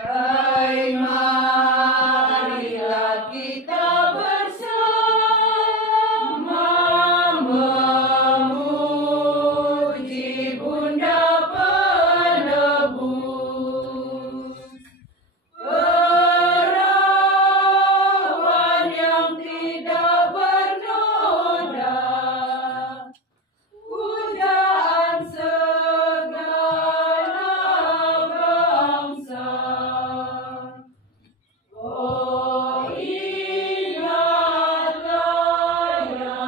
Hai, marilah kita bersama memuji Bunda Penebus, perawan yang tidak bernoda, pujaan segala bangsa. Oh, ingatlah ya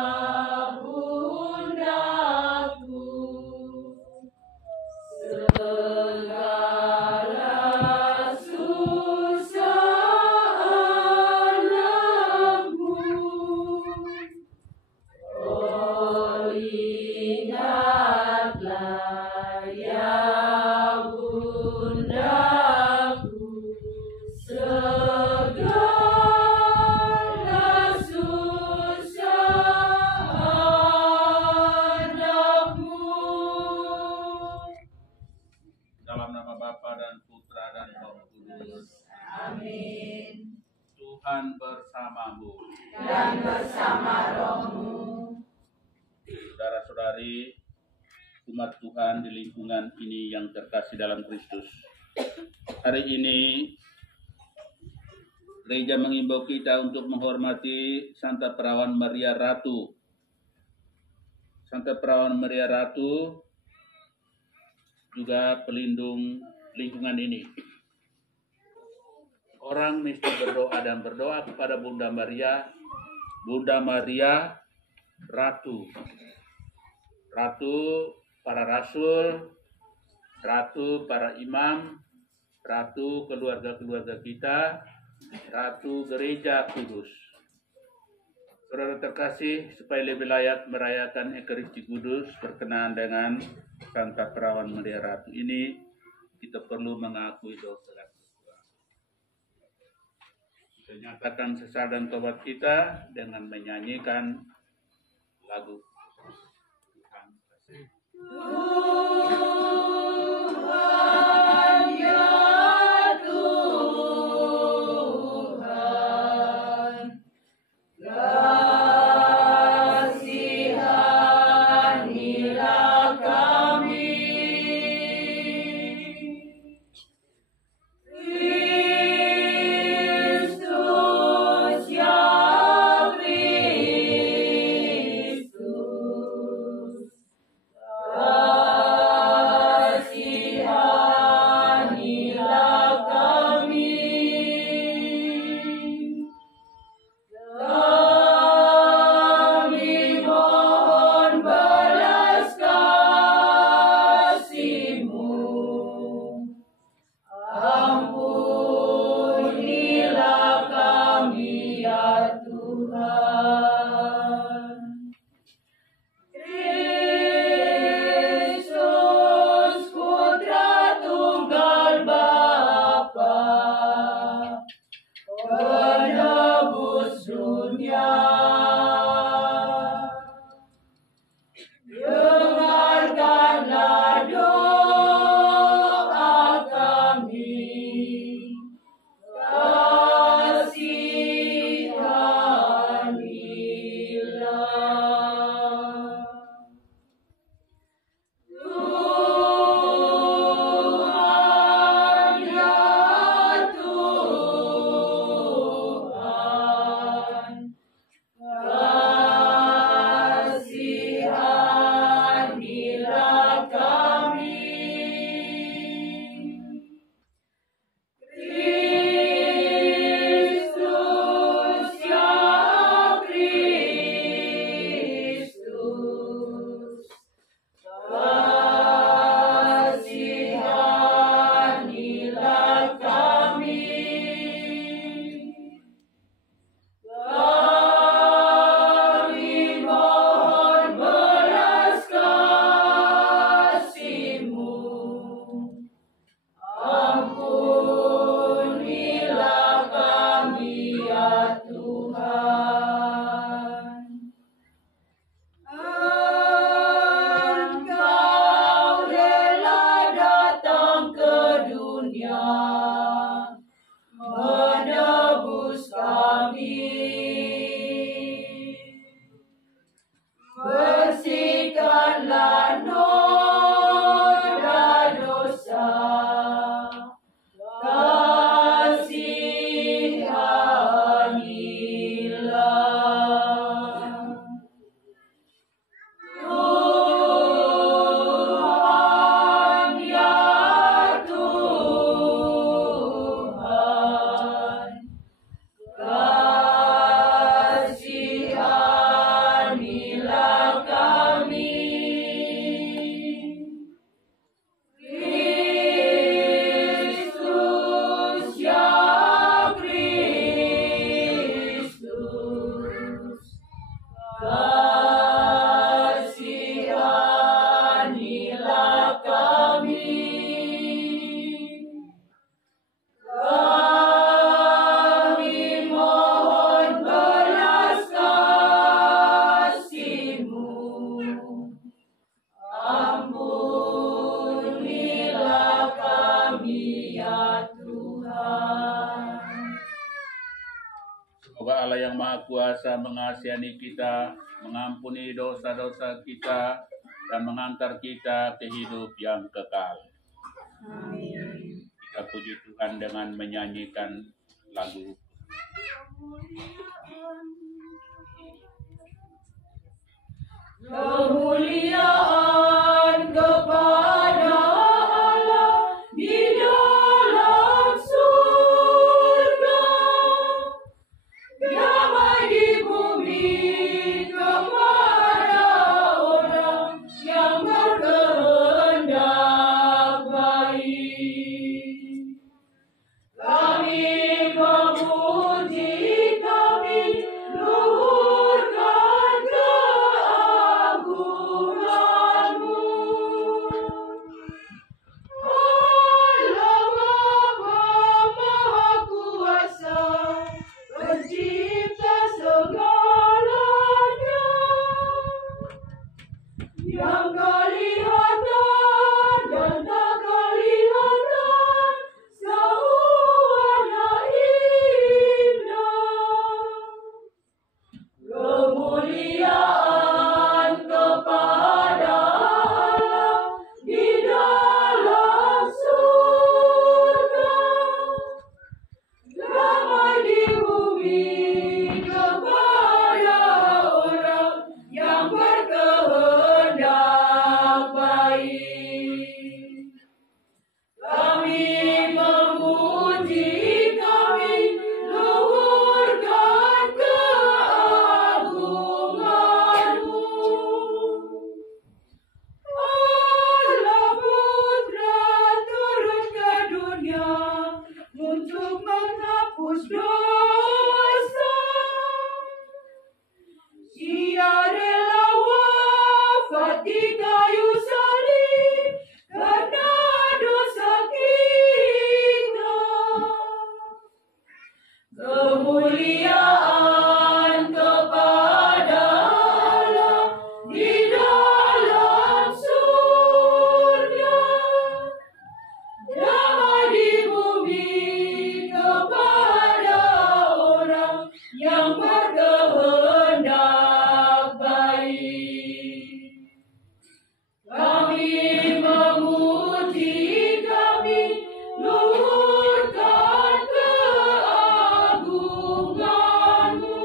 bundaku, segala susah alammu. Oh, ingatlah ya bundaku, segala susah anakmu. Dalam nama Bapa dan Putra dan Roh Kudus. Amin. Tuhan bersamamu. Dan bersama rohmu. Saudara-saudari, umat Tuhan di lingkungan ini yang terkasih dalam Kristus. Hari ini gereja mengimbau kita untuk menghormati Santa Perawan Maria Ratu. Santa Perawan Maria Ratu juga pelindung lingkungan ini. Orang mesti berdoa dan berdoa kepada Bunda Maria Ratu. Ratu para rasul, Ratu para imam, Ratu keluarga-keluarga kita, Ratu Gereja Kudus. Saudara terkasih, supaya lebih layak merayakan Ekaristi Kudus berkenaan dengan Santa Perawan Maria Ratu ini, kita perlu mengakui dosa dan kekurangan. Kita nyatakan sesal dan tobat kita dengan menyanyikan lagu Tuhan kasih. Tuhan ya Tuhan, kasihanilah kami. Kristus ya Kristus, menebus kami. Bersihkanlah noda dosa, kasihanilah. Tuhan, ya Tuhan, kasihanilah kami. Kristus, ya Kristus, kasihanilah kami. Kami mohon belas kasih-Mu, ampunilah kami ya Tuhan. Semoga Allah yang Maha Kuasa mengasihi kita, mengampuni dosa-dosa kita, dan mengantar kita ke hidup yang kekal. Amin. Kita puji Tuhan dengan menyanyikan lagu. Kemuliaan kepada Allah di dalam surga, damai di bumi kepada orang yang berkehendak baik. Kami memuji, kami luhurkan keagungan-Mu. Allah Bapa Maha Kuasa, Pencipta segalanya, yang kelihatan dan tak kelihatan, semuanya indah. Kemuliaan kepada Allah di dalam surga, damai di bumi kepada orang yang berkehendak baik. Kami memuji, kami luhurkan keagungan-Mu. Allah Putra turun ke dunia untuk menghapus dosa. Ia rela wafat di kayu salib karena dosa kita. Kemuliaan kepada Allah di dalam surga, damai di bumi kepada orang yang berkehendak baik. Kami memuji, kami luhurkan keagungan-Mu.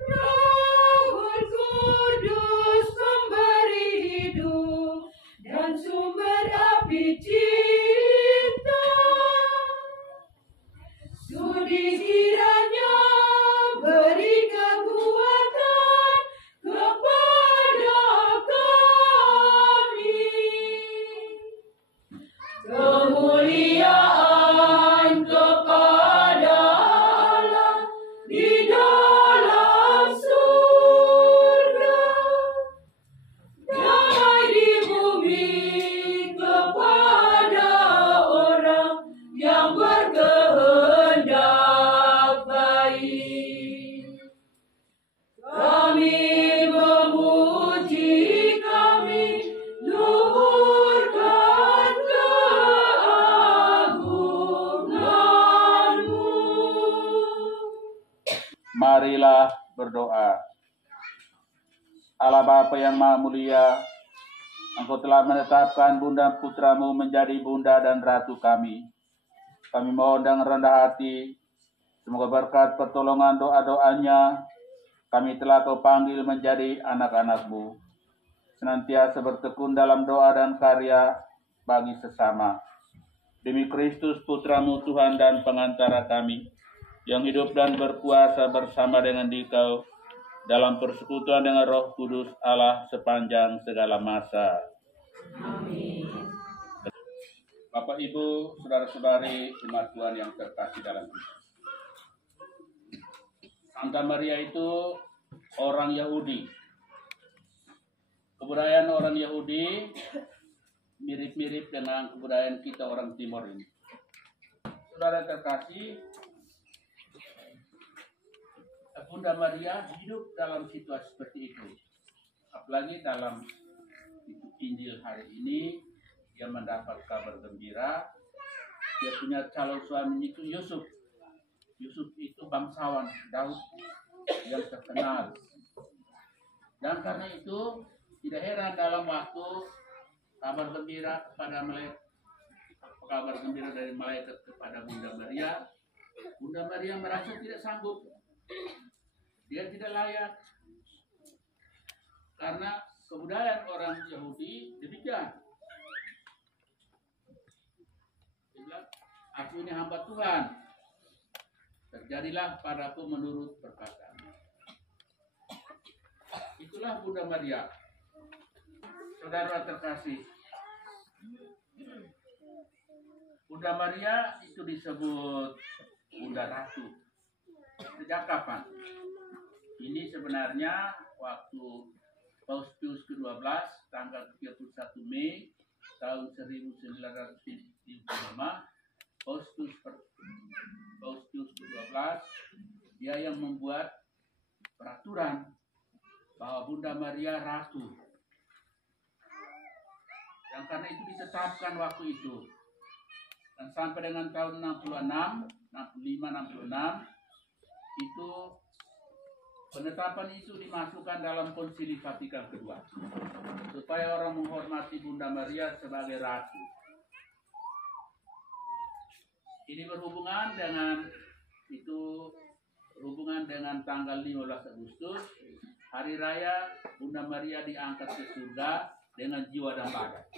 Rohul Kudus pemberi hidup dan sumber api cinta, sudi kiranya beri kekuatan kepada kami. Kemuliaan kepada Allah di dalam surga, damai di bumi kepada orang yang berkehendak baik. Kami memuji, kami luhurkan keagungan-Mu. Marilah berdoa. Allah Bapa yang Maha Mulia, Engkau telah menetapkan Bunda Putramu menjadi Bunda dan Ratu kami. Kami mohon dengan rendah hati, semoga berkat pertolongan doa-doanya, kami telah Kau panggil menjadi anak-anak-Mu, senantiasa bertekun dalam doa dan karya bagi sesama. Demi Kristus Putramu Tuhan dan pengantara kami, yang hidup dan berkuasa bersama dengan Dikau, dalam persekutuan dengan Roh Kudus Allah sepanjang segala masa. Amin. Bapak, Ibu, saudara-saudari umat Tuhan yang terkasih dalam Kristus. Santa Maria itu orang Yahudi. Kebudayaan orang Yahudi mirip-mirip dengan kebudayaan kita orang Timur ini. Saudara terkasih, Bunda Maria hidup dalam situasi seperti itu. Apalagi dalam Injil hari ini, dia mendapat kabar gembira. Dia punya calon suami itu Yusuf. Yusuf itu bangsawan Daud yang terkenal. Dan karena itu tidak heran dalam waktu kabar gembira dari malaikat kepada Bunda Maria. Bunda Maria merasa tidak sanggup. Dia tidak layak. Karena kebudayaan orang Yahudi demikian. Dia bilang, aku ini hamba Tuhan. Terjadilah padaku menurut perkataan. Itulah Bunda Maria. Saudara terkasih, Bunda Maria itu disebut Bunda Ratu. Sejak kapan? Ini sebenarnya waktu Paus Pius ke-12 tanggal 31 Mei tahun 1975, Paus Pius ke-12 dia yang membuat peraturan bahwa Bunda Maria Ratu. Dan karena itu ditetapkan waktu itu. Dan sampai dengan tahun 65, 66 itu penetapan itu dimasukkan dalam Konsili Vatikan kedua supaya orang menghormati Bunda Maria sebagai ratu. Ini berhubungan dengan tanggal 15 Agustus, hari raya Bunda Maria diangkat ke surga dengan jiwa dan badan.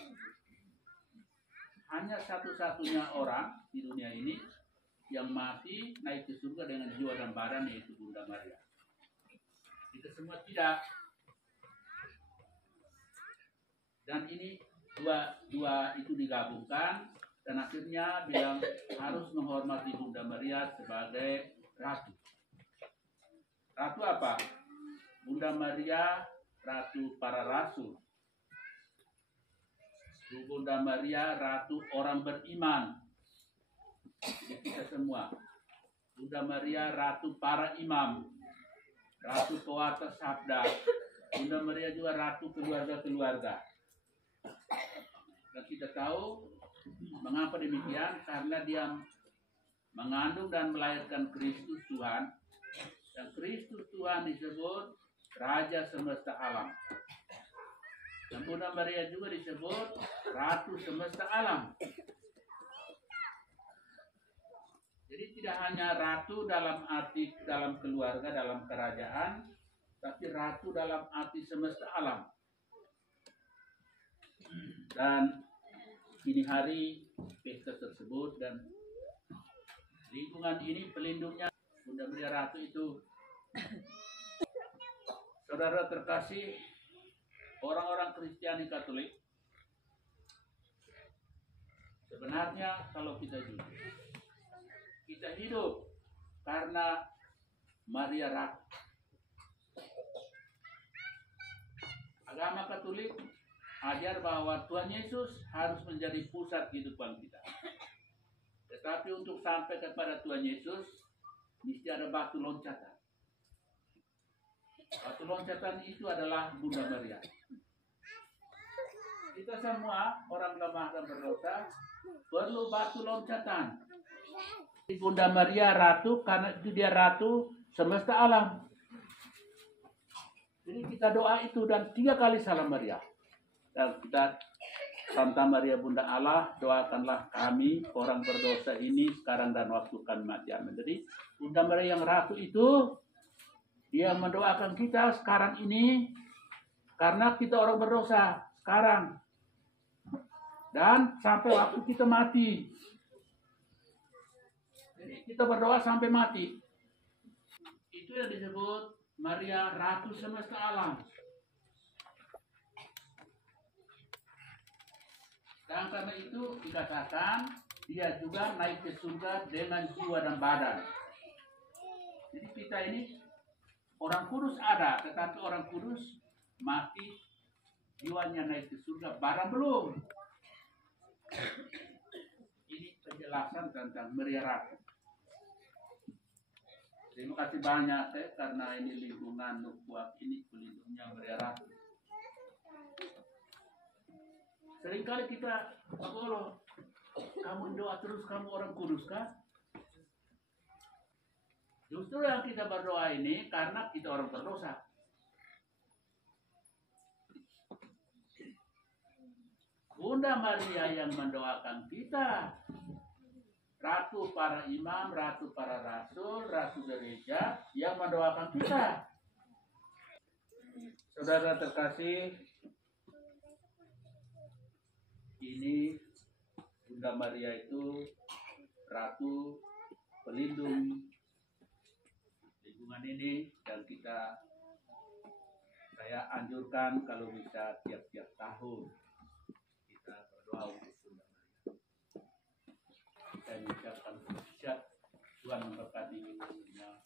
Hanya satu-satunya orang di dunia ini yang mati naik ke surga dengan jiwa dan badan, yaitu Bunda Maria. Kita semua tidak. Dan ini dua itu digabungkan dan akhirnya bilang harus menghormati Bunda Maria sebagai ratu. Ratu apa? Bunda Maria ratu para rasul. Bunda Maria ratu orang beriman. Jadi kita semua. Bunda Maria ratu para imam, ratu pewarta sabda. Bunda Maria juga ratu keluarga-keluarga. Dan kita tahu mengapa demikian, karena dia mengandung dan melahirkan Kristus Tuhan. Dan Kristus Tuhan disebut Raja semesta alam. Dan Bunda Maria juga disebut Ratu semesta alam. Jadi tidak hanya ratu dalam arti dalam keluarga, dalam kerajaan, tapi ratu dalam arti semesta alam. Dan ini hari pesta tersebut dan lingkungan ini pelindungnya Bunda Maria Ratu itu. Saudara terkasih, orang-orang Kristiani Katolik sebenarnya kalau kita jujur, kita hidup karena Maria Ratu. Agama Katolik ajar bahwa Tuhan Yesus harus menjadi pusat kehidupan kita. Tetapi untuk sampai kepada Tuhan Yesus, mesti ada batu loncatan. Batu loncatan itu adalah Bunda Maria. Kita semua orang lemah dan berdosa perlu batu loncatan. Bunda Maria Ratu, karena itu dia Ratu, semesta alam. Jadi kita doa itu dan 3 kali salam Maria. Dan kita, Santa Maria Bunda Allah, doakanlah kami orang berdosa ini sekarang dan waktu kami mati. Amin. Jadi Bunda Maria yang Ratu itu, dia mendoakan kita sekarang ini karena kita orang berdosa sekarang dan sampai waktu kita mati. Jadi kita berdoa sampai mati. Itu yang disebut Maria Ratu semesta alam. Dan karena itu dikatakan dia juga naik ke surga dengan jiwa dan badan. Jadi kita ini orang kudus ada, tetapi orang kudus mati, jiwanya naik ke surga, badan belum. Ini penjelasan tentang Maria Ratu. Terima kasih banyak karena ini lingkungan buat ini pelindungnya Maria Ratu. Seringkali kita, kalau kamu doa terus kamu orang kudus kan? Justru yang kita berdoa ini karena kita orang berdosa. Bunda Maria yang mendoakan kita, Ratu para imam, Ratu para rasul, Ratu gereja yang mendoakan kita. Saudara terkasih, ini Bunda Maria itu Ratu pelindung lingkungan ini, dan saya anjurkan kalau bisa tiap-tiap tahun kita berdoa untuk Bunda Maria. Saya mengucapkan syahadat, Tuhan memberkati kita semua.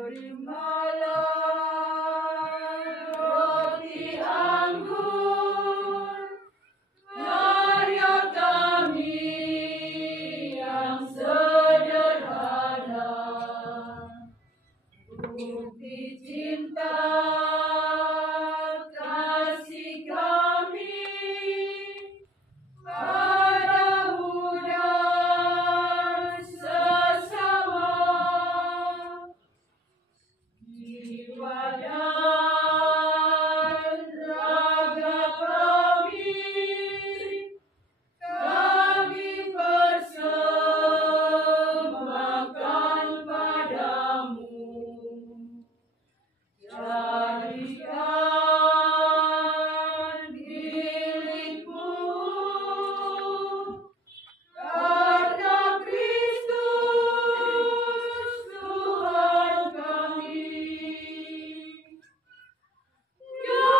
Terimalah roti anggur Maria kami yang sederhana, bukti cinta kasih kami padamu dan sesama. Jiwa dan raga kami persembahkan padamu. Jadikan milikmu karena Kristus Tuhan kami. Ya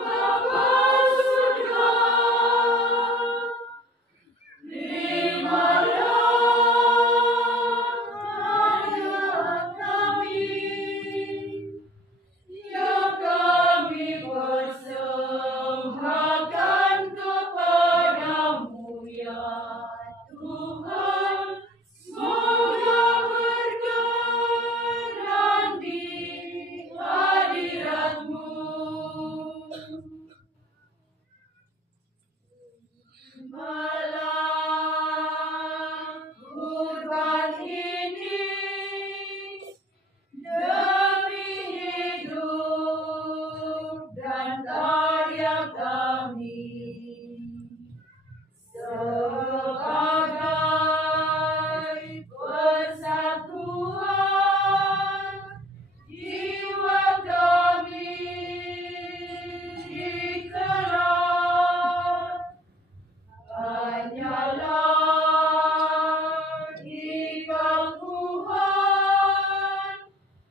Bapa surga, terimalah hadiah kami yang kami persembahkan kepadamu, ya Tuhan. Semoga berkenan di hadirat-Mu. Malam kurban ini demi hidup dan karya kami sebagai persatuan jiwa kami dikerat. Hanyalah Dikau Tuhan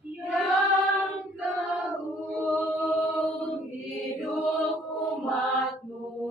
yang kau hidup umat-Mu.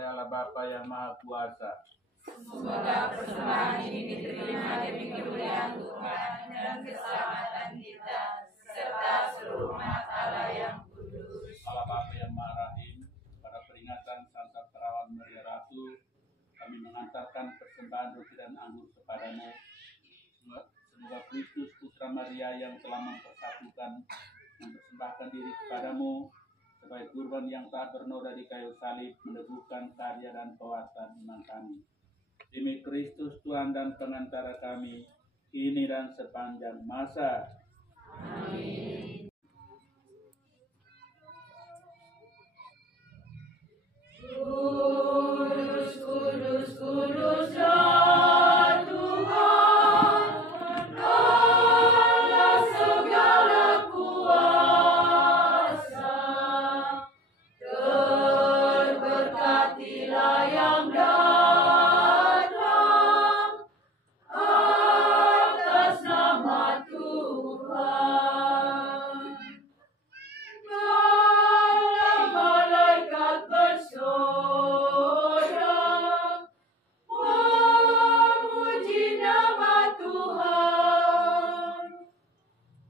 oleh Allah Bapa yang Maha Kuasa. Semoga persembahan ini diterima demi kemuliaan Tuhan dan keselamatan kita, serta seluruh umat Allah yang kudus. Allah Bapa yang Maha Rahim, pada peringatan Santa Perawan Maria Ratu, kami mengantarkan persembahan roti dan anggur kepadamu. Semoga Kristus Putra Maria yang telah mempersatukan, mempersembahkan diri kepadamu sebagai kurban yang tak bernoda di kayu salib, meneguhkan karya dan kekuatan iman kami. Demi Kristus Tuhan dan pengantara kami, kini dan sepanjang masa. Amin. Kudus, kudus, kuduslah Tuhan, Allah segala kuasa. Terberkatilah yang datang atas nama Tuhan. Malaikat bersorak memuji nama Tuhan.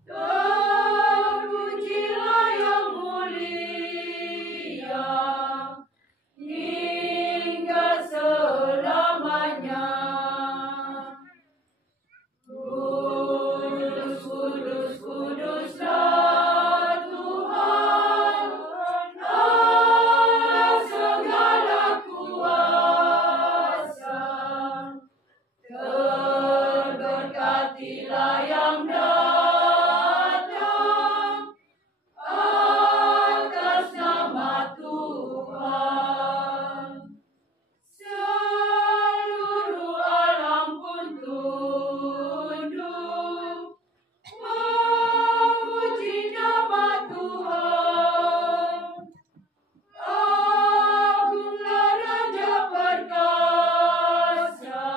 Terpujilah yang mulia hingga selamanya. Kudus, kudus, kuduslah Tuhan, Allah segala kuasa. Terberkatilah yang datang atas nama Tuhan. Seluruh alam pun tunduk memuji nama Tuhan. Agunglah Raja perkasa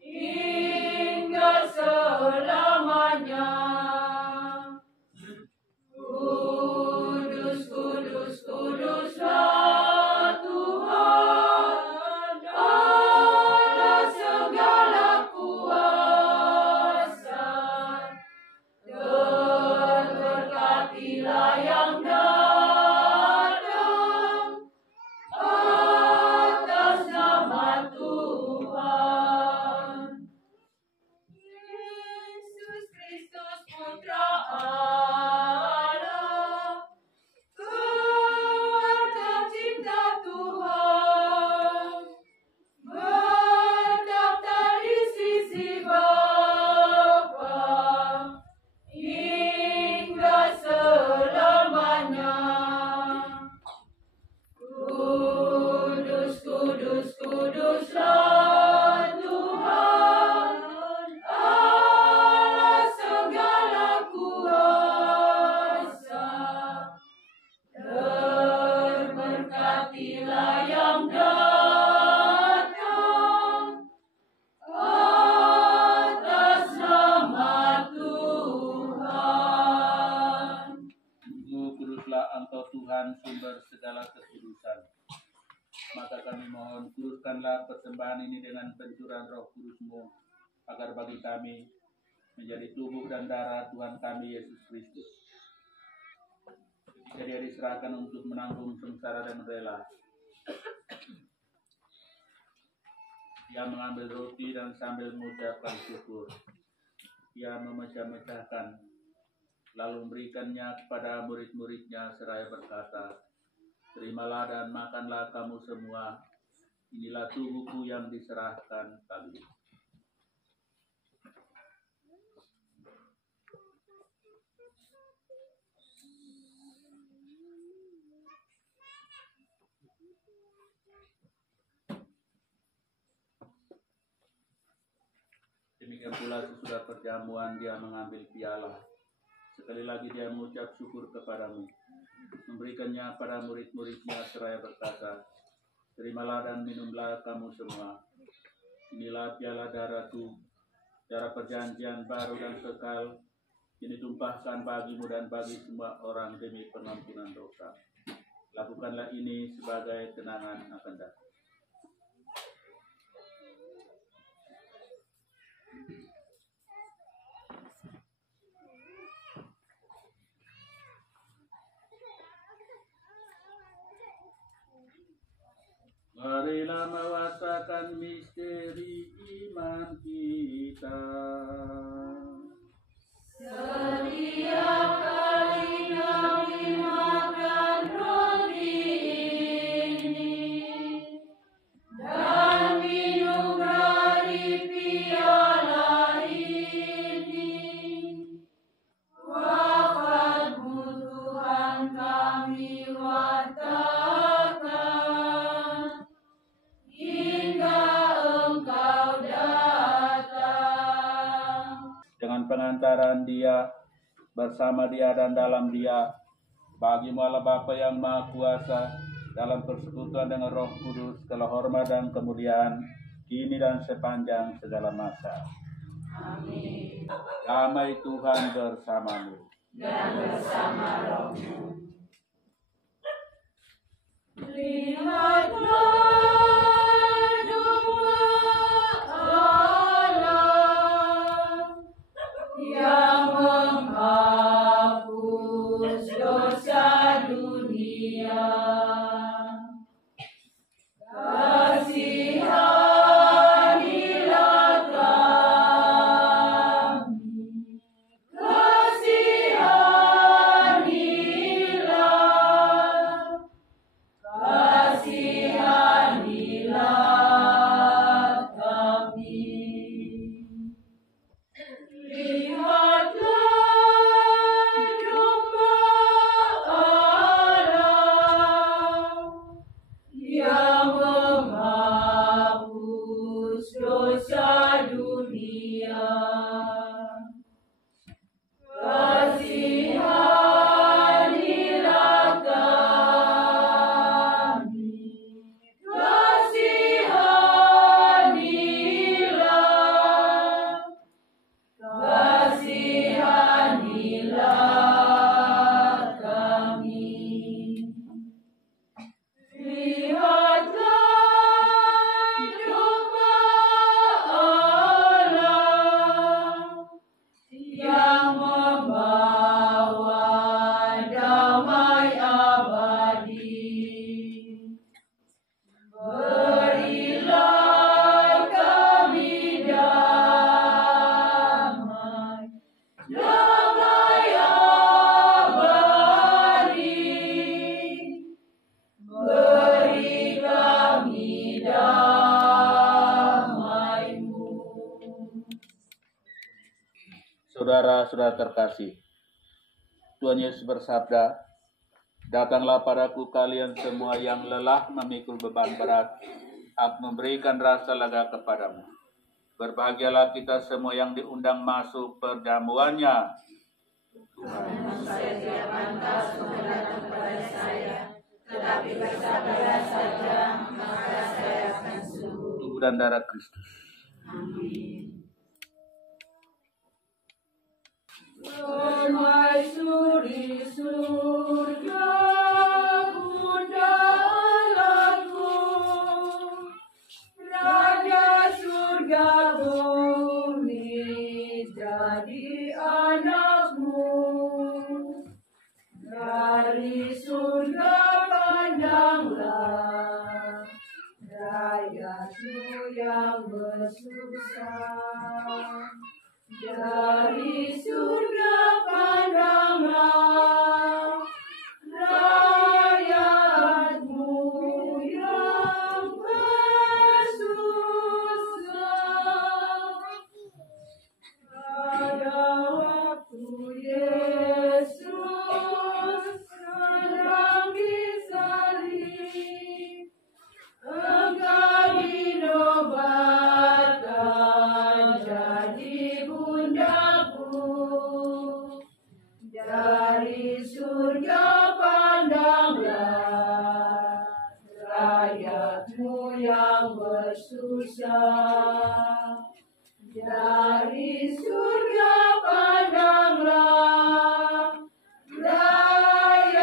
hingga selamanya. Kudus, kudus, kuduslah Tuhan, Allah segala kuasa. Terberkatilah yang datang atas nama Tuhan. Yesus Kristus Putra Allah, keluarga cinta Tuhan, berdaftar di sisi Bapa hingga selamanya. Kudus, kudus, kuduslah Tuhan, Allah segala kuasa. Terberkatilah yang datang atas nama Tuhan. Kuduslah Engkau Tuhan, sumber segala kekudusan. Maka kami mohon, kuduskanlah persembahan ini dengan pencurahan Roh Kudus-Mu, agar bagi kami menjadi tubuh dan darah Tuhan kami Yesus Kristus. Ketika Dia diserahkan untuk menanggung sengsara dan rela, Dia mengambil roti dan sambil mengucapkan syukur, Dia memecah-mecahkan, lalu memberikannya kepada murid-muridnya seraya berkata, "Terimalah dan makanlah kamu semua, inilah tubuhku yang diserahkan kalian." Demikian pula sesudah perjamuan Dia mengambil piala. Sekali lagi Dia mengucap syukur kepadamu, memberikannya pada murid-muridnya seraya berkata, "Terimalah dan minumlah kamu semua. Inilah piala darahku, darah perjanjian baru dan kekal, ini tumpahkan bagimu dan bagi semua orang demi pengampunan dosa. Lakukanlah ini sebagai kenangan akan datang. Marilah mewasakan misteri iman kita. Setiap kali kami makan roti ini dan minum dari piala ini, wafat-Mu Tuhan kami wartakan hingga Engkau datang. Dengan pengantaran Dia, bersama Dia dan dalam Dia, bagi-Mu Allah Bapa yang Maha Kuasa, dalam persekutuan dengan Roh Kudus, segala hormat dan kemuliaan, kini dan sepanjang segala masa. Amin. Damai Tuhan bersamamu. Dan bersama rohmu. Lihatlah domba Allah yang menghapus dosa dunia. Kasihanilah kami, kasihanilah, kasihanilah kami. Lihatlah domba Allah yang menghapus dosa dunia. Kasihanilah kami, kasihanilah, kasihanilah kami. Lihatlah domba Allah yang membawa damai abadi. Berilah kami damai, damai abadi. Beri kami damai-Mu. Saudara-saudara terkasih, Tuhan Yesus bersabda, "Datanglah padaku kalian semua yang lelah memikul beban berat, Aku memberikan rasa lega kepadamu. Berbahagialah kita semua yang diundang masuk perjamuannya." Namun saya tidak pantas untuk datang kepada saya, tetapi bersabarlah saja, maka saya akan sembuh. Tubuh dan darah Kristus. Amin. Permaisuri surga, Bunda Allahku, Raja surga bumi, jadi anak-Mu. Dari surga pandanglah rakyat-Mu yang bersusah. Dari surga pandanglah rakyat-Mu yang bersusah. Pada waktu Yesus sedang disalib, Engkau dinobatkan jadi bundaku. Dari surga pandanglah rakyat-Mu yang bersusah. Dari surga pandanglah rakyat-Mu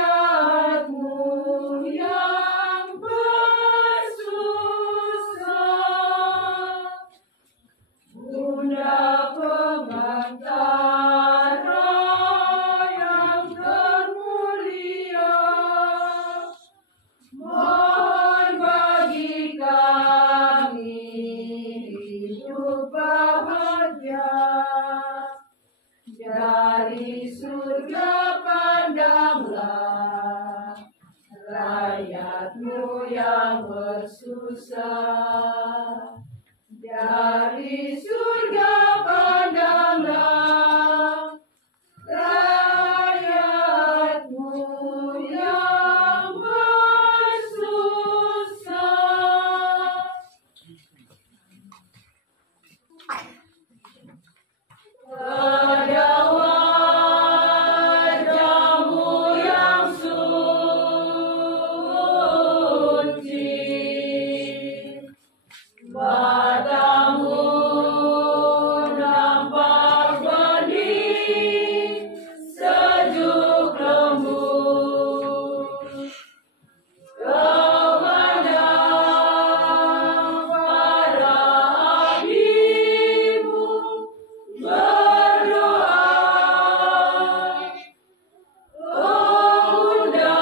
bersusah. Dari surga pandanglah rakyatmu yang bersusah. Pada wajahmu yang suci, matamu nampak bening, sejuk lembut. Kau menang para abdimu berdoa. Oh Bunda,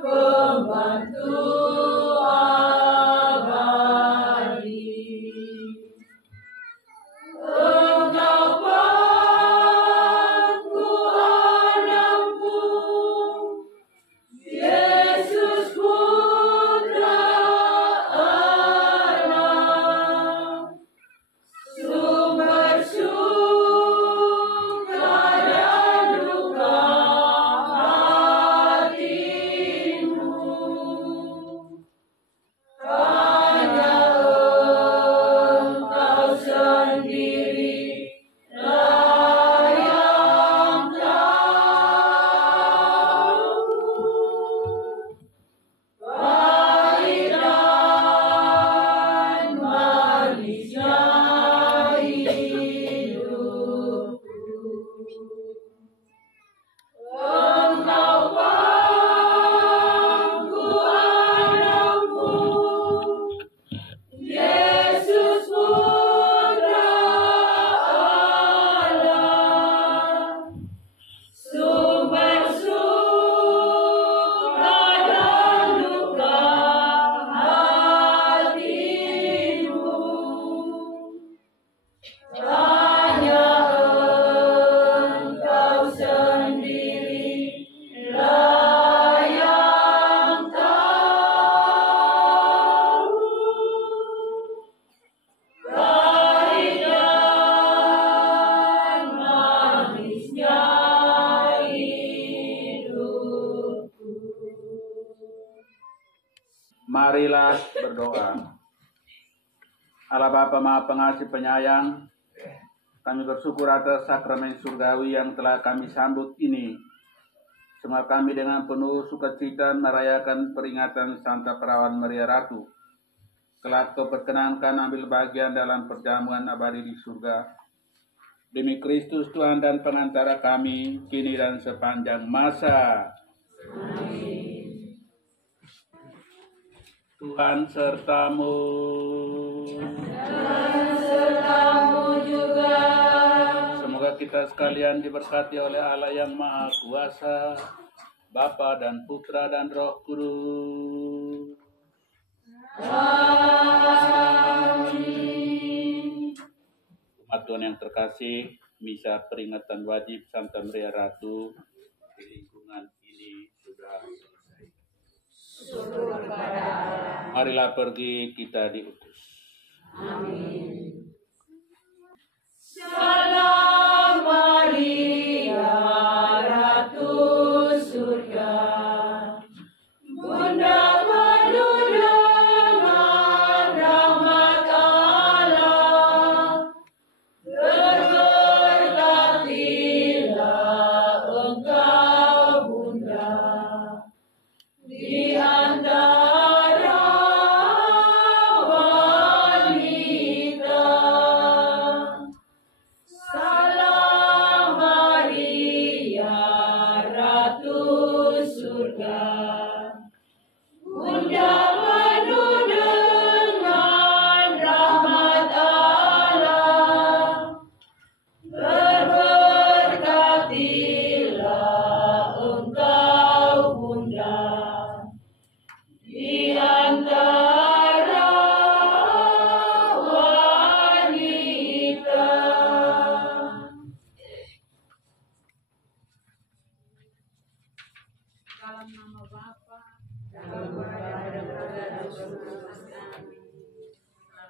pembantu abadi, Engkau pangku anakmu, Yesus Putra Allah, sumber suka dan duka hatimu. Hanya Engkau sendiri yang tahu pahit dan manisnya hidupku. Engkau pangku anakmu, Yesus Putra Allah, sumber suka dan duka hatimu. Hanya Engkau sendiri yang tahu pahit dan manisnya hidupku. Marilah berdoa. Allah Bapa Maha Pengasih Penyayang, kami bersyukur atas sakramen surgawi yang telah kami sambut ini. Semua kami dengan penuh sukacita merayakan peringatan Santa Perawan Maria Ratu. Kelak Kau perkenankan ambil bagian dalam perjamuan abadi di surga. Demi Kristus Tuhan dan pengantara kami, kini dan sepanjang masa. Tuhan sertamu. Sertamu juga. Semoga kita sekalian diberkati oleh Allah yang Maha Kuasa, Bapa dan Putra dan Roh Kudus. Amin. Umat Tuhan yang terkasih, misa peringatan wajib Santa Maria Ratu di lingkungan ini sudah selesai. Syukur pada Allah. Marilah pergi, kita diutus. Amin. Salam Maria, Ratu Surga, Bunda penuh dengan rahmat Allah, berberkatilah Engkau Bunda di antara wanita. Salam Maria, Ratu Surga, Bunda penuh dengan rahmat Allah, berberkatilah Engkau Bunda di antara wanita. Dalam nama Bapa dan Putra dan seluruh dunia.